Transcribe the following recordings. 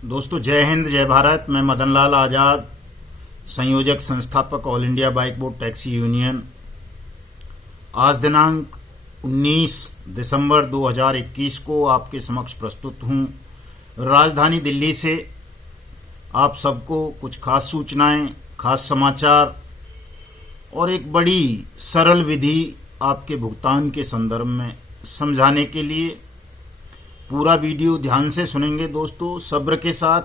दोस्तों जय हिंद जय भारत। मैं मदन लाल आज़ाद, संयोजक संस्थापक all India bike board taxi union. आज दिनांक 19 दिसंबर 2021 को आपके समक्ष प्रस्तुत हूँ राजधानी दिल्ली से। आप सबको कुछ खास सूचनाएं, खास समाचार और एक बड़ी सरल विधि आपके भुगतान के संदर्भ में समझाने के लिए। पूरा वीडियो ध्यान से सुनेंगे दोस्तों, सब्र के साथ।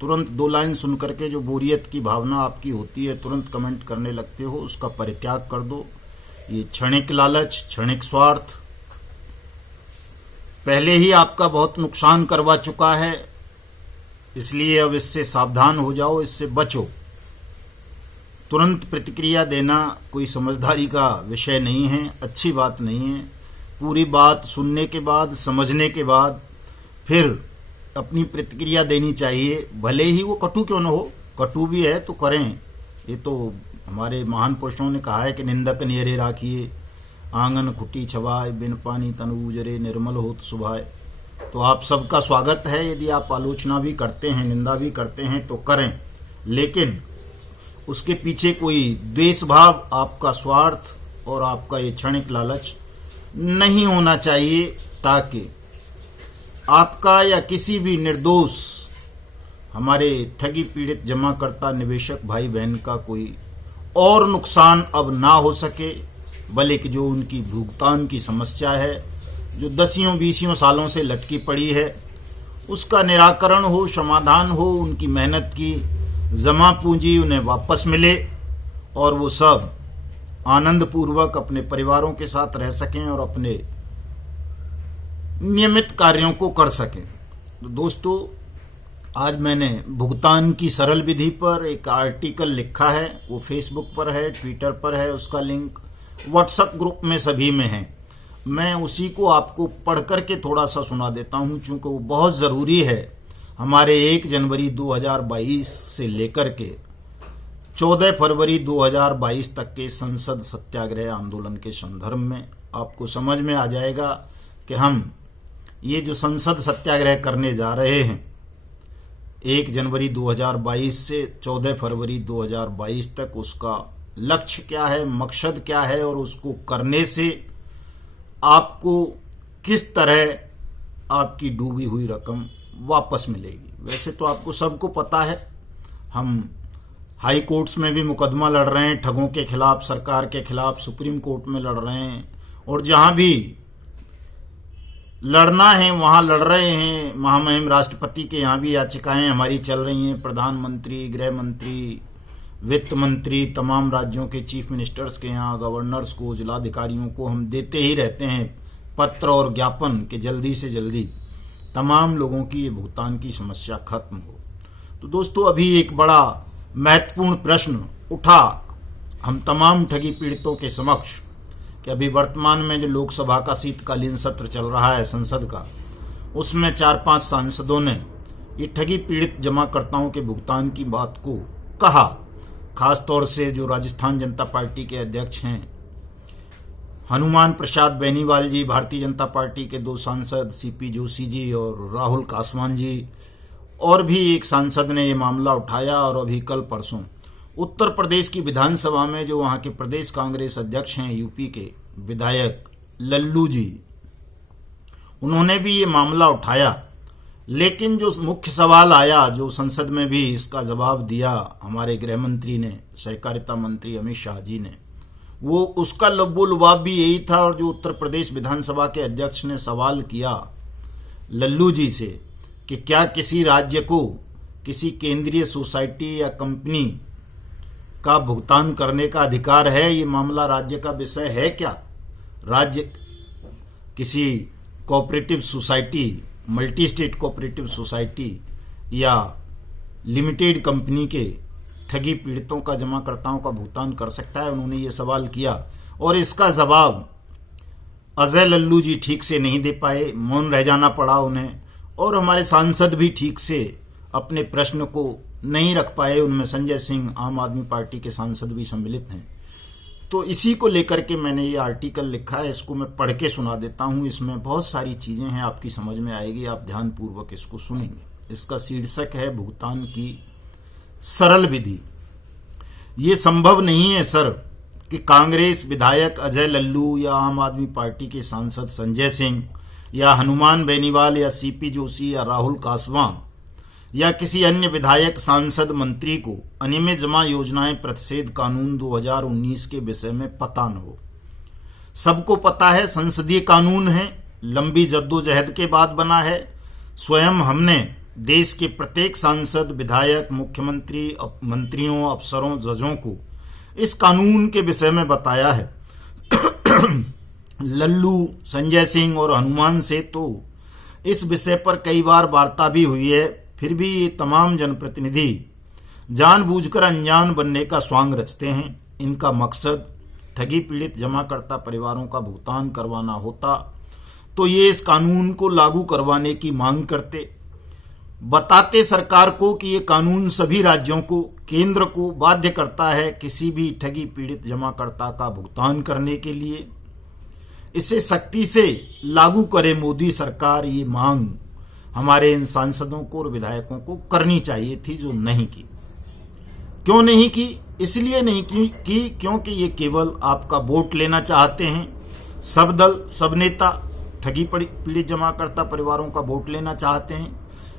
तुरंत 2 लाइन सुन करके जो बोरियत की भावना आपकी होती है, तुरंत कमेंट करने लगते हो, उसका परित्याग कर दो। ये क्षणिक लालच, क्षणिक स्वार्थ पहले ही आपका बहुत नुकसान करवा चुका है, इसलिए अब इससे सावधान हो जाओ, इससे बचो। तुरंत प्रतिक्रिया देना कोई समझदारी का विषय नहीं है, अच्छी बात नहीं है। पूरी बात सुनने के बाद, समझने के बाद फिर अपनी प्रतिक्रिया देनी चाहिए, भले ही वो कटु क्यों न हो। कटु भी है तो करें। ये तो हमारे महान पुरुषों ने कहा है कि निंदक नियरे राखिए, आंगन खुटी छवाए, बिन पानी तन उजरे, निर्मल होत सुभाए। तो आप सबका स्वागत है। यदि आप आलोचना भी करते हैं, निंदा भी करते हैं तो करें, लेकिन उसके पीछे कोई द्वेष भाव, आपका स्वार्थ और आपका ये क्षणिक लालच नहीं होना चाहिए, ताकि आपका या किसी भी निर्दोष हमारे ठगी पीड़ित जमाकर्ता निवेशक भाई बहन का कोई और नुकसान अब ना हो सके, बल्कि जो उनकी भुगतान की समस्या है, जो 10-20 सालों से लटकी पड़ी है, उसका निराकरण हो, समाधान हो। उनकी मेहनत की जमा पूंजी उन्हें वापस मिले और वो सब आनंद पूर्वक अपने परिवारों के साथ रह सकें और अपने नियमित कार्यों को कर सकें। तो दोस्तों, आज मैंने भुगतान की सरल विधि पर एक आर्टिकल लिखा है। वो फेसबुक पर है, ट्विटर पर है, उसका लिंक व्हाट्सएप ग्रुप में सभी में है। मैं उसी को आपको पढ़ करके थोड़ा सा सुना देता हूं, चूंकि वो बहुत ज़रूरी है हमारे 1 जनवरी 2022 से लेकर के 14 फरवरी 2022 तक के संसद सत्याग्रह आंदोलन के संदर्भ में। आपको समझ में आ जाएगा कि हम ये जो संसद सत्याग्रह करने जा रहे हैं 1 जनवरी 2022 से 14 फरवरी 2022 तक, उसका लक्ष्य क्या है, मकसद क्या है और उसको करने से आपको किस तरह आपकी डूबी हुई रकम वापस मिलेगी। वैसे तो आपको सबको पता है, हम हाई कोर्ट्स में भी मुकदमा लड़ रहे हैं ठगों के खिलाफ, सरकार के खिलाफ सुप्रीम कोर्ट में लड़ रहे हैं, और जहां भी लड़ना है वहां लड़ रहे हैं। महामहिम राष्ट्रपति के यहाँ भी याचिकाएं हमारी चल रही हैं। प्रधानमंत्री, गृह मंत्री, वित्त मंत्री, तमाम राज्यों के चीफ मिनिस्टर्स के यहाँ, गवर्नर्स को, जिलाधिकारियों को हम देते ही रहते हैं पत्र और ज्ञापन कि जल्दी से जल्दी तमाम लोगों की ये भुगतान की समस्या खत्म हो। तो दोस्तों, अभी एक बड़ा महत्वपूर्ण प्रश्न उठा हम तमाम ठगी पीड़ितों के समक्ष कि अभी वर्तमान में जो लोकसभा का शीतकालीन सत्र चल रहा है संसद का, उसमें 4-5 सांसदों ने ये ठगी पीड़ित जमाकर्ताओं के भुगतान की बात को कहा। खासतौर से जो राजस्थान जनता पार्टी के अध्यक्ष हैं हनुमान प्रसाद बेनीवाल जी, भारतीय जनता पार्टी के 2 सांसद सीपी जोशी जी और राहुल कासवान जी, और भी एक सांसद ने ये मामला उठाया। और अभी कल परसों उत्तर प्रदेश की विधानसभा में जो वहां के प्रदेश कांग्रेस अध्यक्ष हैं, यूपी के विधायक लल्लू जी, उन्होंने भी ये मामला उठाया। लेकिन जो मुख्य सवाल आया, जो संसद में भी इसका जवाब दिया हमारे गृह मंत्री ने, सहकारिता मंत्री अमित शाह जी ने, वो उसका लब्बो लुबाब भी यही था। और जो उत्तर प्रदेश विधानसभा के अध्यक्ष ने सवाल किया लल्लू जी से कि क्या किसी राज्य को किसी केंद्रीय सोसाइटी या कंपनी का भुगतान करने का अधिकार है, ये मामला राज्य का विषय है क्या? राज्य किसी cooperative society, multi state cooperative society या लिमिटेड कंपनी के ठगी पीड़ितों का, जमाकर्ताओं का भुगतान कर सकता है? उन्होंने ये सवाल किया और इसका जवाब अजय लल्लू जी ठीक से नहीं दे पाए, मौन रह जाना पड़ा उन्हें। और हमारे सांसद भी ठीक से अपने प्रश्न को नहीं रख पाए, उनमें संजय सिंह आम आदमी पार्टी के सांसद भी सम्मिलित हैं। तो इसी को लेकर के मैंने ये आर्टिकल लिखा है, इसको मैं पढ़ के सुना देता हूँ। इसमें बहुत सारी चीज़ें हैं, आपकी समझ में आएगी, आप ध्यानपूर्वक इसको सुनेंगे। इसका शीर्षक है भुगतान की सरल विधि। ये संभव नहीं है सर कि कांग्रेस विधायक अजय लल्लू या आम आदमी पार्टी के सांसद संजय सिंह या हनुमान बेनीवाल या सीपी जोशी या राहुल कासवां या किसी अन्य विधायक सांसद मंत्री को अनियमित जमा योजनाएं प्रतिषेध कानून 2019 के विषय में पता न हो। सबको पता है, संसदीय कानून है, लंबी जद्दोजहद के बाद बना है। स्वयं हमने देश के प्रत्येक सांसद, विधायक, मुख्यमंत्री, मंत्रियों, अफसरों, जजों को इस कानून के विषय में बताया है। लल्लू, संजय सिंह और हनुमान से तो इस विषय पर कई बार वार्ता भी हुई है, फिर भी ये तमाम जनप्रतिनिधि जानबूझकर अनजान बनने का स्वांग रचते हैं। इनका मकसद ठगी पीड़ित जमाकर्ता परिवारों का भुगतान करवाना होता तो ये इस कानून को लागू करवाने की मांग करते, बताते सरकार को कि ये कानून सभी राज्यों को, केंद्र को बाध्य करता है किसी भी ठगी पीड़ित जमाकर्ता का भुगतान करने के लिए। इसे सख्ती से लागू करे मोदी सरकार। ये मांग हमारे इन सांसदों को और विधायकों को करनी चाहिए थी, जो नहीं की। क्यों नहीं की? इसलिए नहीं की क्योंकि ये केवल आपका वोट लेना चाहते हैं। सब दल, सब नेता ठगी पीड़ित जमाकर्ता परिवारों का वोट लेना चाहते हैं।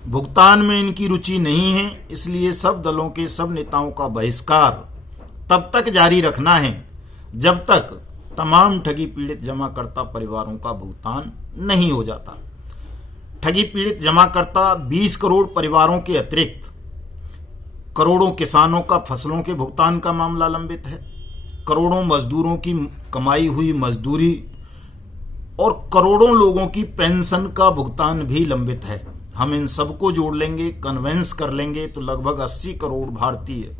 भुगतान में इनकी रुचि नहीं है, इसलिए सब दलों के सब नेताओं का बहिष्कार तब तक जारी रखना है जब तक तमाम ठगी पीड़ित जमाकर्ता परिवारों का भुगतान नहीं हो जाता। ठगी पीड़ित जमाकर्ता 20 करोड़ परिवारों के अतिरिक्त करोड़ों किसानों का फसलों के भुगतान का मामला लंबित है, करोड़ों मजदूरों की कमाई हुई मजदूरी और करोड़ों लोगों की पेंशन का भुगतान भी लंबित है। हम इन सबको जोड़ लेंगे, कन्वेंस कर लेंगे तो लगभग 80 करोड़ भारतीय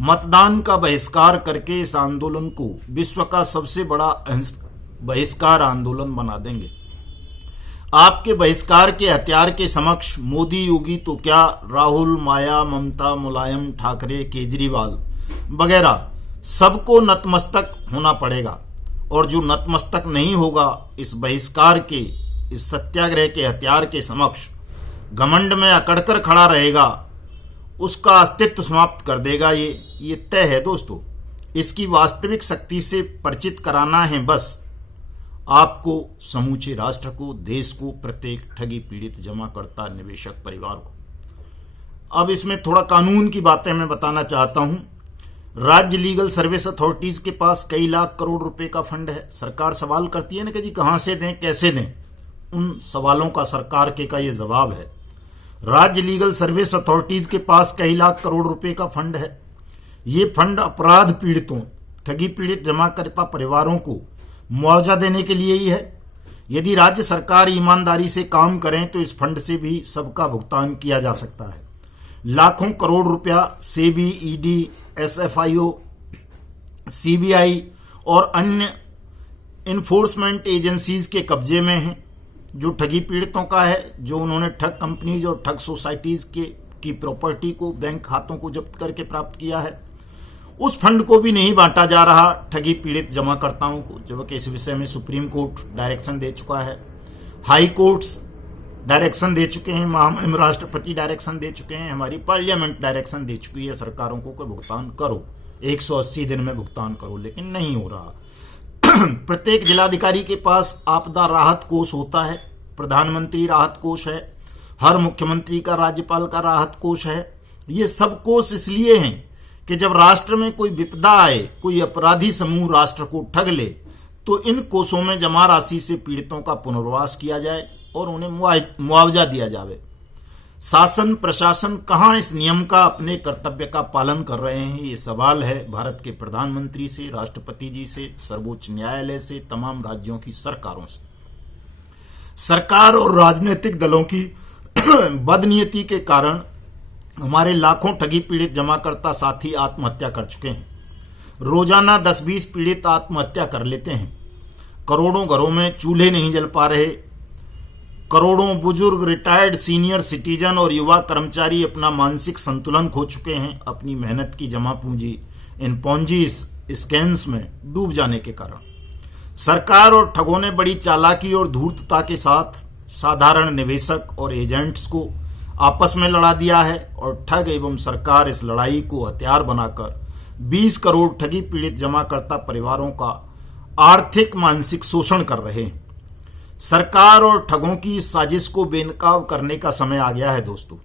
मतदान का बहिष्कार करके इस आंदोलन को विश्व का सबसे बड़ा बहिष्कार आंदोलन बना देंगे। आपके बहिष्कार के हथियार के समक्ष मोदी, योगी तो क्या, राहुल, माया, ममता, मुलायम, ठाकरे, केजरीवाल वगैरह सबको नतमस्तक होना पड़ेगा। और जो नतमस्तक नहीं होगा इस बहिष्कार के, इस सत्याग्रह के हथियार के समक्ष घमंड में अकड़कर खड़ा रहेगा, उसका अस्तित्व समाप्त कर देगा। ये तय है दोस्तों। इसकी वास्तविक शक्ति से परिचित कराना है बस आपको, समूचे राष्ट्र को, देश को, प्रत्येक ठगी पीड़ित जमाकर्ता निवेशक परिवार को। अब इसमें थोड़ा कानून की बातें मैं बताना चाहता हूं। राज्य लीगल सर्विस अथॉरिटीज के पास कई लाख करोड़ रुपए का फंड है। सरकार सवाल करती है ना कि जी कहां से दें, कैसे दें। उन सवालों का सरकार का ये जवाब है। राज्य लीगल सर्विस अथॉरिटीज के पास कई लाख करोड़ रुपए का फंड है। ये फंड अपराध पीड़ितों, ठगी पीड़ित जमाकर्ता परिवारों को मुआवजा देने के लिए ही है। यदि राज्य सरकार ईमानदारी से काम करें तो इस फंड से भी सबका भुगतान किया जा सकता है। लाखों करोड़ रुपया सेबी, ईडी, एसएफआईओ, सीबीआई और अन्य इन्फोर्समेंट एजेंसीज के कब्जे में है, जो ठगी पीड़ितों का है, जो उन्होंने ठग कंपनीज और ठग सोसाइटीज की प्रॉपर्टी को, बैंक खातों को जब्त करके प्राप्त किया है। उस फंड को भी नहीं बांटा जा रहा ठगी पीड़ित जमाकर्ताओं को, जबकि इस विषय में सुप्रीम कोर्ट डायरेक्शन दे चुका है, हाई कोर्ट्स डायरेक्शन दे चुके हैं, महामहिम राष्ट्रपति डायरेक्शन दे चुके हैं, हमारी पार्लियामेंट डायरेक्शन दे चुकी है सरकारों को भुगतान करो, 180 दिन में भुगतान करो, लेकिन नहीं हो रहा। प्रत्येक जिलाधिकारी के पास आपदा राहत कोष होता है, प्रधानमंत्री राहत कोष है, हर मुख्यमंत्री का, राज्यपाल का राहत कोष है। ये सब कोष इसलिए हैं कि जब राष्ट्र में कोई विपदा आए, कोई अपराधी समूह राष्ट्र को ठग ले, तो इन कोषों में जमा राशि से पीड़ितों का पुनर्वास किया जाए और उन्हें मुआवजा दिया जाए। शासन प्रशासन कहां इस नियम का, अपने कर्तव्य का पालन कर रहे हैं? ये सवाल है भारत के प्रधानमंत्री से, राष्ट्रपति जी से, सर्वोच्च न्यायालय से, तमाम राज्यों की सरकारों से। सरकार और राजनीतिक दलों की बदनीयती के कारण हमारे लाखों ठगी पीड़ित जमाकर्ता साथी आत्महत्या कर चुके हैं। रोजाना 10-20 पीड़ित आत्महत्या कर लेते हैं। करोड़ों घरों में चूल्हे नहीं जल पा रहे। करोड़ों बुजुर्ग, रिटायर्ड सीनियर सिटीजन और युवा कर्मचारी अपना मानसिक संतुलन खो चुके हैं अपनी मेहनत की जमा पूंजी इन पोंजी स्कैम्स में डूब जाने के कारण। सरकार और ठगों ने बड़ी चालाकी और धूर्तता के साथ साधारण निवेशक और एजेंट्स को आपस में लड़ा दिया है और ठग एवं सरकार इस लड़ाई को हथियार बनाकर 20 करोड़ ठगी पीड़ित जमाकर्ता परिवारों का आर्थिक मानसिक शोषण कर रहे हैं। सरकार और ठगों की इस साजिश को बेनकाब करने का समय आ गया है दोस्तों।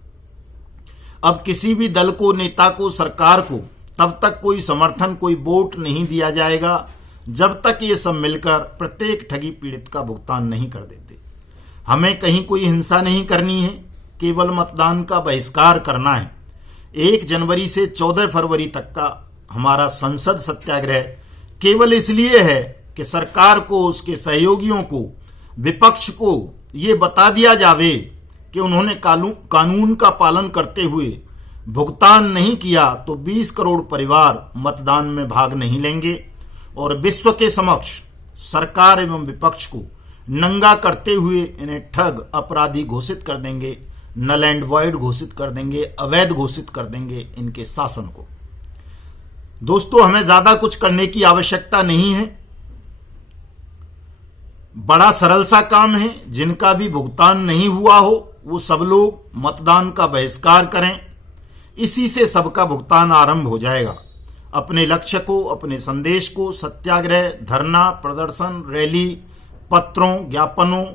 अब किसी भी दल को, नेता को, सरकार को तब तक कोई समर्थन, कोई वोट नहीं दिया जाएगा जब तक ये सब मिलकर प्रत्येक ठगी पीड़ित का भुगतान नहीं कर देते। हमें कहीं कोई हिंसा नहीं करनी है, केवल मतदान का बहिष्कार करना है। 1 जनवरी से 14 फरवरी तक का हमारा संसद सत्याग्रह केवल इसलिए है कि सरकार को, उसके सहयोगियों को, विपक्ष को ये बता दिया जावे कि उन्होंने कानून का पालन करते हुए भुगतान नहीं किया तो 20 करोड़ परिवार मतदान में भाग नहीं लेंगे और विश्व के समक्ष सरकार एवं विपक्ष को नंगा करते हुए इन्हें ठग, अपराधी घोषित कर देंगे, नल एंड वॉइड घोषित कर देंगे, अवैध घोषित कर देंगे इनके शासन को। दोस्तों, हमें ज्यादा कुछ करने की आवश्यकता नहीं है। बड़ा सरल सा काम है। जिनका भी भुगतान नहीं हुआ हो वो सब लोग मतदान का बहिष्कार करें। इसी से सबका भुगतान आरंभ हो जाएगा। अपने लक्ष्य को, अपने संदेश को सत्याग्रह, धरना, प्रदर्शन, रैली, पत्रों, ज्ञापनों,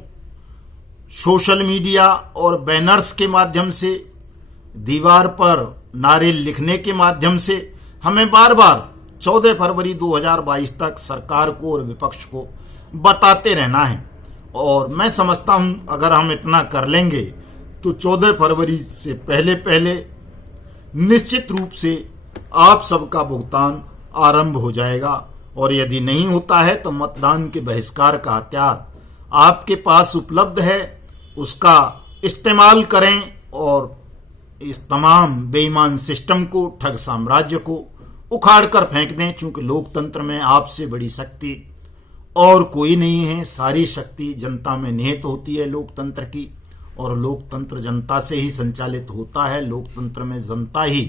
सोशल मीडिया और बैनर्स के माध्यम से, दीवार पर नारे लिखने के माध्यम से हमें बार बार 14 फरवरी 2022 तक सरकार को और विपक्ष को बताते रहना है। और मैं समझता हूं अगर हम इतना कर लेंगे तो 14 फरवरी से पहले पहले निश्चित रूप से आप सबका भुगतान आरंभ हो जाएगा। और यदि नहीं होता है तो मतदान के बहिष्कार का हथियार आपके पास उपलब्ध है, उसका इस्तेमाल करें और इस तमाम बेईमान सिस्टम को, ठग साम्राज्य को उखाड़ कर फेंक दें। चूंकि लोकतंत्र में आपसे बड़ी शक्ति और कोई नहीं है। सारी शक्ति जनता में निहित होती है लोकतंत्र की, और लोकतंत्र जनता से ही संचालित होता है। लोकतंत्र में जनता ही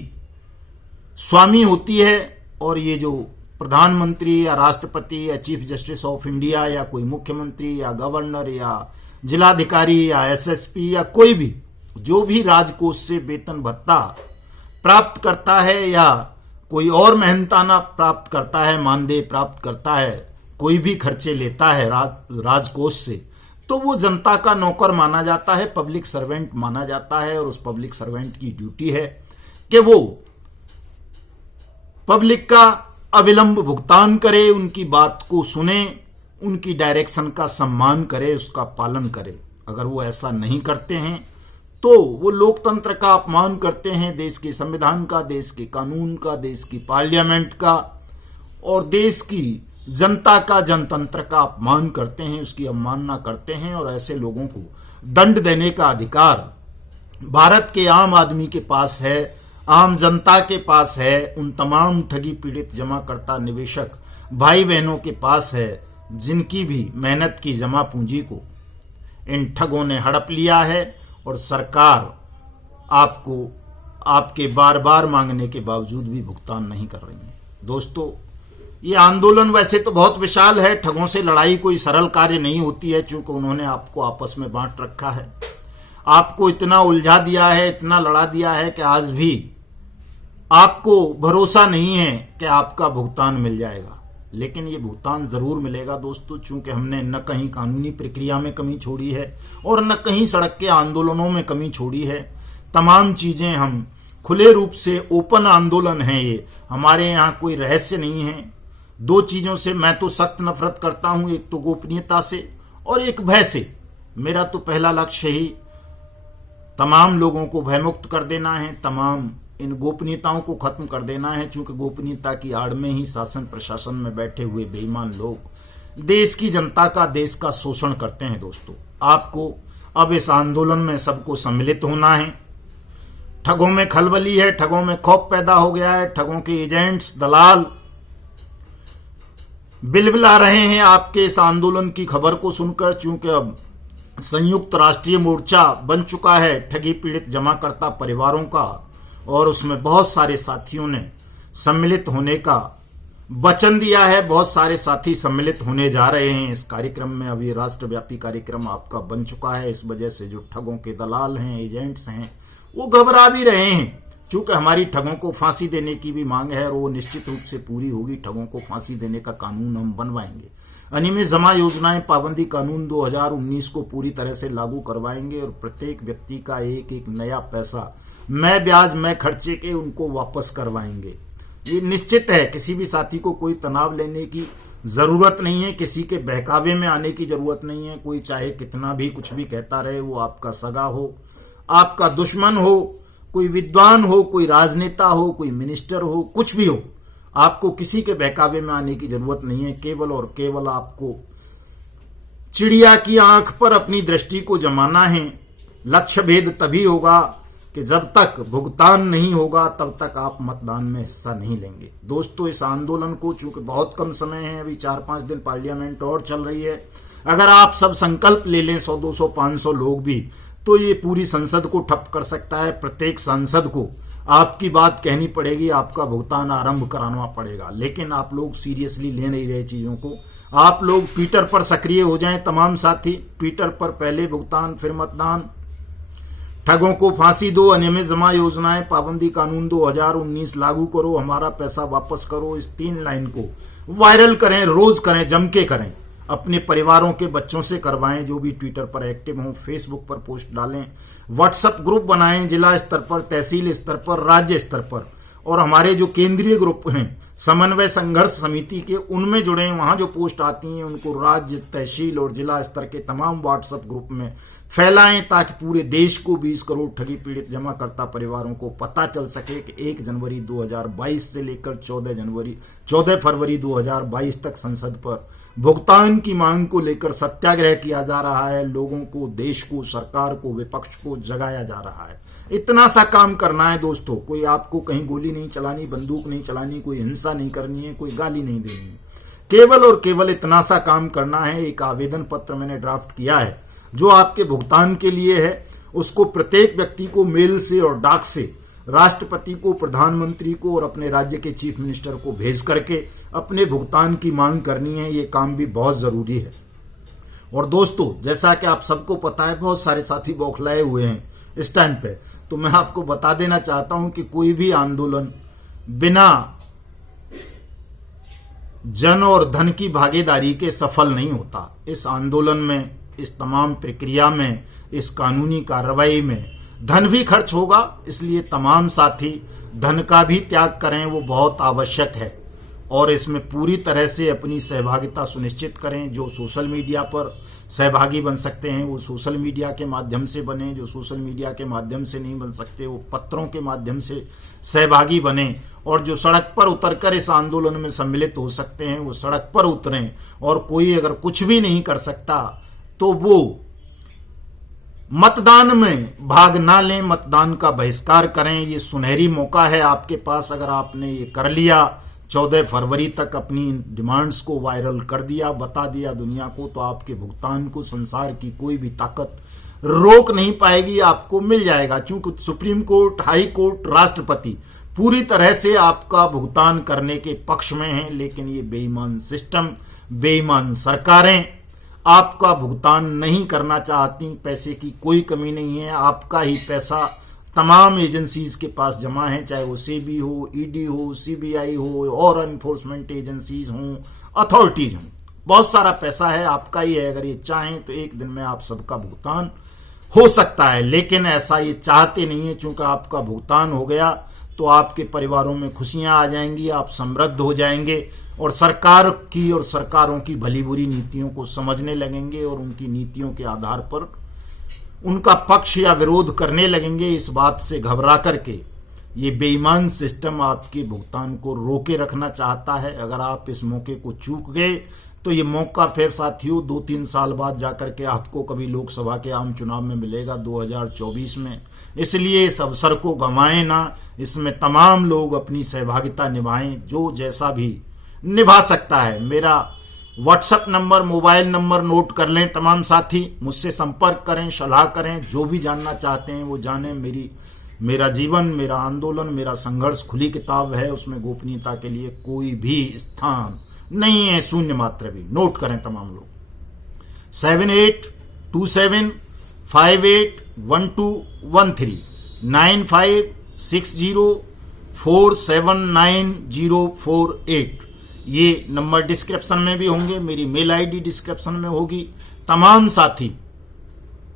स्वामी होती है। और ये जो प्रधानमंत्री या राष्ट्रपति या चीफ जस्टिस ऑफ इंडिया या कोई मुख्यमंत्री या गवर्नर या जिलाधिकारी या एसएसपी या कोई भी जो भी राजकोष से वेतन भत्ता प्राप्त करता है या कोई और मेहनताना प्राप्त करता है, मानदेय प्राप्त करता है, कोई भी खर्चे लेता है राजकोष से, तो वो जनता का नौकर माना जाता है, पब्लिक सर्वेंट माना जाता है। और उस पब्लिक सर्वेंट की ड्यूटी है कि वो पब्लिक का अविलंब भुगतान करे, उनकी बात को सुने, उनकी डायरेक्शन का सम्मान करे, उसका पालन करे। अगर वो ऐसा नहीं करते हैं तो वो लोकतंत्र का अपमान करते हैं, देश के संविधान का, देश के कानून का, देश की पार्लियामेंट का और देश की जनता का, जनतंत्र का अपमान करते हैं, उसकी अवमानना करते हैं। और ऐसे लोगों को दंड देने का अधिकार भारत के आम आदमी के पास है, आम जनता के पास है, उन तमाम ठगी पीड़ित जमाकर्ता निवेशक भाई बहनों के पास है जिनकी भी मेहनत की जमा पूंजी को इन ठगों ने हड़प लिया है। और सरकार आपको आपके बार बार मांगने के बावजूद भी भुगतान नहीं कर रही है। दोस्तों, ये आंदोलन वैसे तो बहुत विशाल है। ठगों से लड़ाई कोई सरल कार्य नहीं होती है, क्योंकि उन्होंने आपको आपस में बांट रखा है, आपको इतना उलझा दिया है, इतना लड़ा दिया है कि आज भी आपको भरोसा नहीं है कि आपका भुगतान मिल जाएगा। लेकिन ये भुगतान जरूर मिलेगा दोस्तों, चूंकि हमने न कहीं कानूनी प्रक्रिया में कमी छोड़ी है और न कहीं सड़क के आंदोलनों में कमी छोड़ी है। तमाम चीजें हम खुले रूप से, ओपन आंदोलन है ये, हमारे यहाँ कोई रहस्य नहीं है। 2 चीजों से मैं तो सख्त नफरत करता हूं, एक तो गोपनीयता से और एक भय से। मेरा तो पहला लक्ष्य ही तमाम लोगों को भयमुक्त कर देना है, तमाम इन गोपनीयताओं को खत्म कर देना है। चूंकि गोपनीयता की आड़ में ही शासन प्रशासन में बैठे हुए बेईमान लोग देश की जनता का, देश का शोषण करते हैं। दोस्तों, आपको अब इस आंदोलन में सबको सम्मिलित होना है। ठगों में खलबली है, ठगों में खौफ पैदा हो गया है, ठगों के एजेंट्स, दलाल बिलबिला रहे हैं आपके इस आंदोलन की खबर को सुनकर। चूंकि अब संयुक्त राष्ट्रीय मोर्चा बन चुका है ठगी पीड़ित जमाकर्ता परिवारों का, और उसमें बहुत सारे साथियों ने सम्मिलित होने का वचन दिया है। बहुत सारे साथी सम्मिलित होने जा रहे हैं इस कार्यक्रम में। अब ये राष्ट्रव्यापी कार्यक्रम आपका बन चुका है। इस वजह से जो ठगों के दलाल हैं, एजेंट्स हैं, वो घबरा भी रहे हैं। चूंकि हमारी ठगों को फांसी देने की भी मांग है और वो निश्चित रूप से पूरी होगी। ठगों को फांसी देने का कानून हम बनवाएंगे। अनियमित जमा योजनाएं पाबंदी कानून 2019 को पूरी तरह से लागू करवाएंगे और प्रत्येक व्यक्ति का एक एक नया पैसा मैं ब्याज मैं खर्चे के उनको वापस करवाएंगे। ये निश्चित है। किसी भी साथी को कोई तनाव लेने की जरूरत नहीं है, किसी के बहकावे में आने की जरूरत नहीं है। कोई चाहे कितना भी कुछ भी कहता रहे, वो आपका सगा हो, आपका दुश्मन हो, कोई विद्वान हो, कोई राजनेता हो, कोई मिनिस्टर हो, कुछ भी हो, आपको किसी के बहकावे में आने की जरूरत नहीं है। केवल और केवल आपको चिड़िया की आंख पर अपनी दृष्टि को जमाना है। लक्ष्य भेद तभी होगा कि जब तक भुगतान नहीं होगा तब तक आप मतदान में हिस्सा नहीं लेंगे। दोस्तों, इस आंदोलन को चूंकि बहुत कम समय है, अभी 4-5 दिन पार्लियामेंट और चल रही है, अगर आप सब संकल्प ले लें 100, 200, 500 लोग भी, तो ये पूरी संसद को ठप कर सकता है। प्रत्येक सांसद को आपकी बात कहनी पड़ेगी, आपका भुगतान आरंभ कराना पड़ेगा। लेकिन आप लोग सीरियसली ले नहीं रहे चीजों को। आप लोग ट्विटर पर सक्रिय हो जाएं, तमाम साथी ट्विटर पर पहले भुगतान फिर मतदान, ठगों को फांसी दो, अनियमित जमा योजनाएं पाबंदी कानून 2019 लागू करो, हमारा पैसा वापस करो, इस 3 लाइन को वायरल करें, रोज करें, जम के करें। अपने परिवारों के बच्चों से करवाएं जो भी ट्विटर पर एक्टिव हों, फेसबुक पर पोस्ट डालें, व्हाट्सएप ग्रुप बनाएं जिला स्तर पर, तहसील स्तर पर, राज्य स्तर पर, और हमारे जो केंद्रीय ग्रुप हैं समन्वय संघर्ष समिति के, उनमें जुड़े। वहां जो पोस्ट आती हैं उनको राज्य, तहसील और जिला स्तर के तमाम व्हाट्सएप ग्रुप में फैलाएं ताकि पूरे देश को 20 करोड़ ठगी पीड़ित जमाकर्ता परिवारों को पता चल सके कि 1 जनवरी 2022 से लेकर 14 फरवरी 2022 तक संसद पर भुगतान की मांग को लेकर सत्याग्रह किया जा रहा है। लोगों को, देश को, सरकार को, विपक्ष को जगाया जा रहा है। इतना सा काम करना है दोस्तों। कोई आपको कहीं गोली नहीं चलानी, बंदूक नहीं चलानी, कोई हिंसा नहीं करनी है, कोई गाली नहीं देनी है। केवल और केवल इतना सा काम करना है। एक आवेदन पत्र मैंने ड्राफ्ट किया है जो आपके भुगतान के लिए है। उसको प्रत्येक व्यक्ति को मेल से और डाक से राष्ट्रपति को, प्रधानमंत्री को और अपने राज्य के चीफ मिनिस्टर को भेज करके अपने भुगतान की मांग करनी है। ये काम भी बहुत जरूरी है। और दोस्तों, जैसा कि आप सबको पता है, बहुत सारे साथी बौखलाए हुए हैं इस टाइम पे, तो मैं आपको बता देना चाहता हूं कि कोई भी आंदोलन बिना जन और धन की भागीदारी के सफल नहीं होता। इस आंदोलन में, इस तमाम प्रक्रिया में, इस कानूनी कार्रवाई में धन भी खर्च होगा। इसलिए तमाम साथी धन का भी त्याग करें, वो बहुत आवश्यक है। और इसमें पूरी तरह से अपनी सहभागिता सुनिश्चित करें। जो सोशल मीडिया पर सहभागी बन सकते हैं वो सोशल मीडिया के माध्यम से बने, जो सोशल मीडिया के माध्यम से नहीं बन सकते वो पत्रों के माध्यम से सहभागी बने, और जो सड़क पर उतरकर इस आंदोलन में सम्मिलित हो सकते हैं वो सड़क पर उतरें। और कोई अगर कुछ भी नहीं कर सकता तो वो मतदान में भाग ना लें, मतदान का बहिष्कार करें। ये सुनहरी मौका है आपके पास। अगर आपने ये कर लिया, 14 फरवरी तक अपनी डिमांड्स को वायरल कर दिया, बता दिया दुनिया को, तो आपके भुगतान को संसार की कोई भी ताकत रोक नहीं पाएगी, आपको मिल जाएगा। चूंकि सुप्रीम कोर्ट, हाई कोर्ट, राष्ट्रपति पूरी तरह से आपका भुगतान करने के पक्ष में हैं। लेकिन ये बेईमान सिस्टम, बेईमान सरकारें आपका भुगतान नहीं करना चाहती। पैसे की कोई कमी नहीं है, आपका ही पैसा तमाम एजेंसीज के पास जमा है, चाहे वो सेबी हो, ईडी हो, सीबीआई हो, और एनफोर्समेंट एजेंसीज हों, अथॉरिटीज हों। बहुत सारा पैसा है, आपका ही है। अगर ये चाहें तो एक दिन में आप सबका भुगतान हो सकता है। लेकिन ऐसा ये चाहते नहीं है। चूंकि आपका भुगतान हो गया तो आपके परिवारों में खुशियां आ जाएंगी, आप समृद्ध हो जाएंगे और सरकार की और सरकारों की भली बुरी नीतियों को समझने लगेंगे और उनकी नीतियों के आधार पर उनका पक्ष या विरोध करने लगेंगे। इस बात से घबरा करके ये बेईमान सिस्टम आपके भुगतान को रोके रखना चाहता है। अगर आप इस मौके को चूक गए तो ये मौका फिर साथियों 2-3 साल बाद जाकर के आपको कभी लोकसभा के आम चुनाव में मिलेगा 2024 में। इसलिए इस अवसर को गंवाएं ना, इसमें तमाम लोग अपनी सहभागिता निभाएं, जो जैसा भी निभा सकता है। मेरा WhatsApp number, mobile number note कर लें तमाम साथी, मुझसे संपर्क करें, सलाह करें, जो भी जानना चाहते हैं वो जानें। मेरा जीवन, मेरा आंदोलन, मेरा संघर्ष खुली किताब है, उसमें गोपनीयता के लिए कोई भी स्थान नहीं है, शून्य मात्र भी। नोट करें तमाम लोग। 7827581213 9560479048। ये नंबर डिस्क्रिप्शन में भी होंगे, मेरी मेल आईडी डिस्क्रिप्शन में होगी। तमाम साथी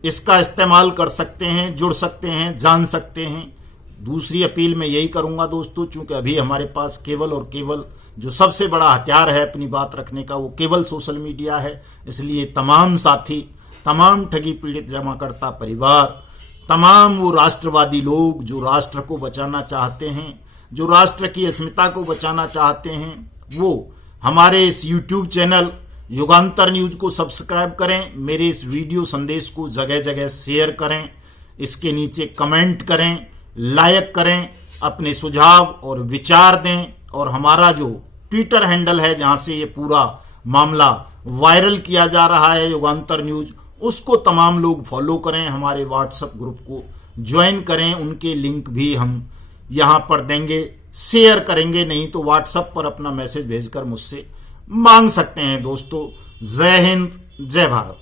इसका इस्तेमाल कर सकते हैं, जुड़ सकते हैं, जान सकते हैं। दूसरी अपील मैं यही करूंगा दोस्तों, चूंकि अभी हमारे पास केवल और केवल जो सबसे बड़ा हथियार है अपनी बात रखने का, वो केवल सोशल मीडिया है। इसलिए तमाम साथी, तमाम ठगी पीड़ित जमाकर्ता परिवार, तमाम वो राष्ट्रवादी लोग जो राष्ट्र को बचाना चाहते हैं, जो राष्ट्र की अस्मिता को बचाना चाहते हैं, वो हमारे इस YouTube चैनल युगांतर न्यूज को सब्सक्राइब करें। मेरे इस वीडियो संदेश को जगह जगह शेयर करें, इसके नीचे कमेंट करें, लाइक करें, अपने सुझाव और विचार दें। और हमारा जो ट्विटर हैंडल है जहां से ये पूरा मामला वायरल किया जा रहा है, युगांतर न्यूज, उसको तमाम लोग फॉलो करें। हमारे व्हाट्सएप ग्रुप को ज्वाइन करें, उनके लिंक भी हम यहां पर देंगे, शेयर करेंगे। नहीं तो व्हाट्सएप पर अपना मैसेज भेजकर मुझसे मांग सकते हैं दोस्तों। जय हिंद, जय भारत।